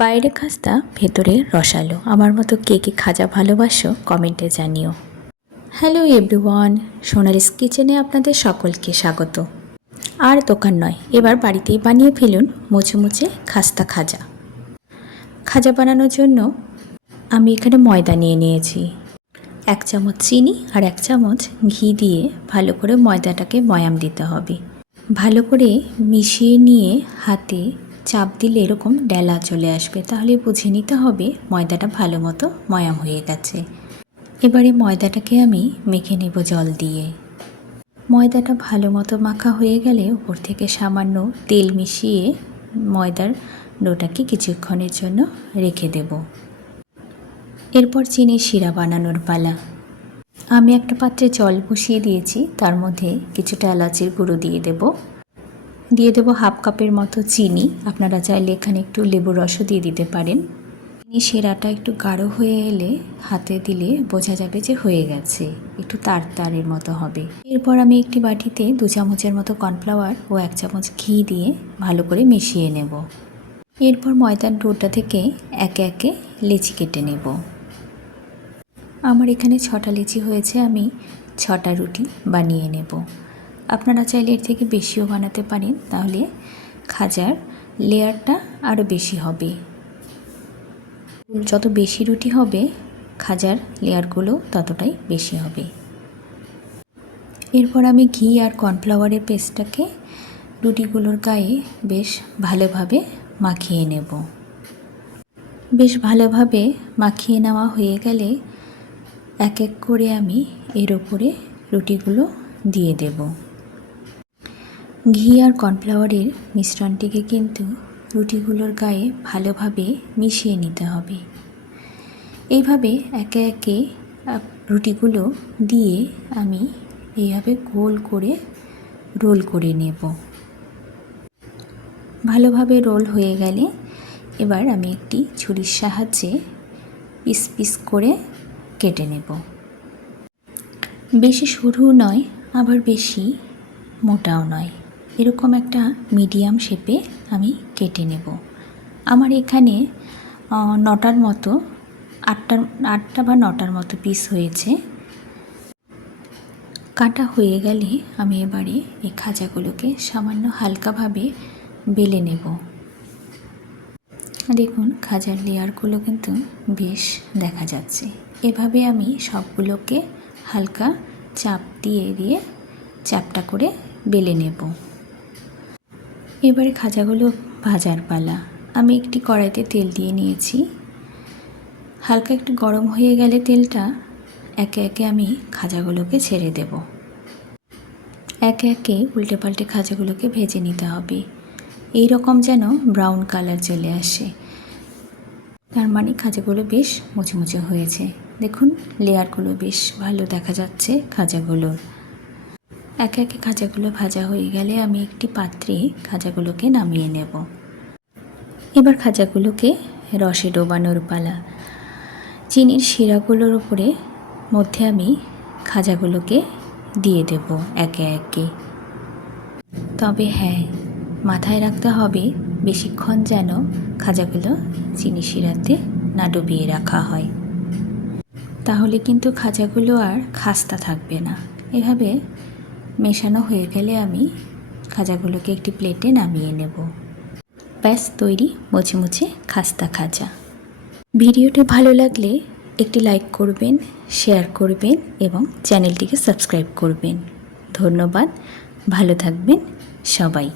বাইরে খাস্তা ভেতরে রসালো। আমার মতো কে কে খাজা ভালোবাসো কমেন্টে জানিও। হ্যালো এভরিওয়ান, সোনালিস কিচেনে আপনাদের সকলকে স্বাগত। আর দোকান নয়, এবার বাড়িতেই বানিয়ে ফেলুন মুচমুচে খাস্তা খাজা। খাজা বানানোর জন্য আমি এখানে ময়দা নিয়ে নিয়েছি। 1 চামচ চিনি আর 1 চামচ ঘি দিয়ে ভালো করে ময়দাটাকে ময়াম দিতে হবে। ভালো করে মিশিয়ে নিয়ে হাতে চাপ দিলে এরকম ডেলা চলে আসবে, তাহলে বুঝে নিতে হবে ময়দাটা ভালো মতো ময়াম হয়ে গেছে। এবারে ময়দাটাকে আমি মেখে নেব জল দিয়ে। ময়দাটা ভালো মতো মাখা হয়ে গেলে উপর থেকে সামান্য তেল মিশিয়ে ময়দার ডোটাকে কিছুক্ষণের জন্য রেখে দেব। এরপর চিনির শিরা বানানোর পালা। আমি একটা পাত্রে জল বসিয়ে দিয়েছি, তার মধ্যে কিছুটা এলাচের গুঁড়ো দিয়ে দেব 1/2 কাপের মতো চিনি। আপনারা চাইলে এখানে একটু লেবুর রসও দিয়ে দিতে পারেন। চিনি শিরাটা একটু গাঢ় হয়ে এলে হাতে দিলে বোঝা যাবে যে হয়ে গেছে, একটু তারের মতো হবে। এরপর আমি একটি বাটিতে 2 চামচের মতো কর্নফ্লাওয়ার ও 1 চামচ ঘি দিয়ে ভালো করে মিশিয়ে নেব। এরপর ময়দার ডোটা থেকে একে একে লেচি কেটে নেব। আমার এখানে 6টা লেচি হয়েছে, আমি 6টা রুটি বানিয়ে নেব। আপনারা চাইলে এর থেকে বেশিও বানাতে পারেন, তাহলে খাজার লেয়ারটা আরও বেশি হবে। যত বেশি রুটি হবে খাজার লেয়ারগুলো ততটাই বেশি হবে। এরপর আমি ঘি আর কর্নফ্লাওয়ারের পেস্টটাকে রুটিগুলোর গায়ে বেশ ভালোভাবে মাখিয়ে নেব। বেশ ভালোভাবে মাখিয়ে নেওয়া হয়ে গেলে এক এক করে আমি এর ওপরে রুটিগুলো দিয়ে দেব। ঘি আর কর্নফ্লাওয়ারের মিশ্রণটিকে কিন্তু রুটিগুলোর গায়ে ভালোভাবে মিশিয়ে নিতে হবে। এইভাবে একে একে রুটিগুলো দিয়ে আমি এইভাবে গোল করে রোল করে নেব। ভালোভাবে রোল হয়ে গেলে এবার আমি একটি ছুরির সাহায্যে পিস পিস করে কেটে নেব। বেশি সরু নয়, আবার বেশি মোটাও নয়, এরকম একটা মিডিয়াম শেপে আমি কেটে নেব। আমার এখানে 9টার মতো 8টা বা 9টার মতো পিস হয়েছে। কাটা হয়ে গেলে আমি এবারে এই খাজাগুলোকে সামান্য হালকাভাবে বেলে নেব। দেখুন খাজার লেয়ারগুলো কিন্তু বেশ দেখা যাচ্ছে। এভাবে আমি সবগুলোকে হালকা চাপ দিয়ে চাপটা করে বেলে নেব। এবারে খাজাগুলো ভাজার পালা। আমি একটি কড়াইতে তেল দিয়ে নিয়েছি। হালকা একটু গরম হয়ে গেলে তেলটা একে একে আমি খাজাগুলোকে ছেড়ে দেব। একে একে উল্টে পাল্টে খাজাগুলোকে ভেজে নিতে হবে, এই রকম যেন ব্রাউন কালার চলে আসে, তার মানে খাজাগুলো বেশ মুচমুচে হয়েছে। দেখুন লেয়ারগুলো বেশ ভালো দেখা যাচ্ছে খাজাগুলোর। একে একে খাজাগুলো ভাজা হয়ে গেলে আমি একটি পাত্রে খাজাগুলোকে নামিয়ে নেব। এবার খাজাগুলোকে রসে ডোবানোর পালা। চিনির শিরাগুলোর উপরে মধ্যে আমি খাজাগুলোকে দিয়ে দেব একে একে। তবে হ্যাঁ, মাথায় রাখতে হবে বেশিক্ষণ যেন খাজাগুলো চিনি শিরাতে না ডুবিয়ে রাখা হয়, তাহলে কিন্তু খাজাগুলো আর খাস্তা থাকবে না। এভাবে মেশানো হয়ে গেলে আমি খাজাগুলোকে একটি প্লেটে নামিয়ে নেব। ব্যাস তৈরি মুচমুচে খাস্তা খাজা। ভিডিওটি ভালো লাগলে একটি লাইক করবেন, শেয়ার করবেন এবং চ্যানেলটিকে সাবস্ক্রাইব করবেন। ধন্যবাদ, ভালো থাকবেন সবাই।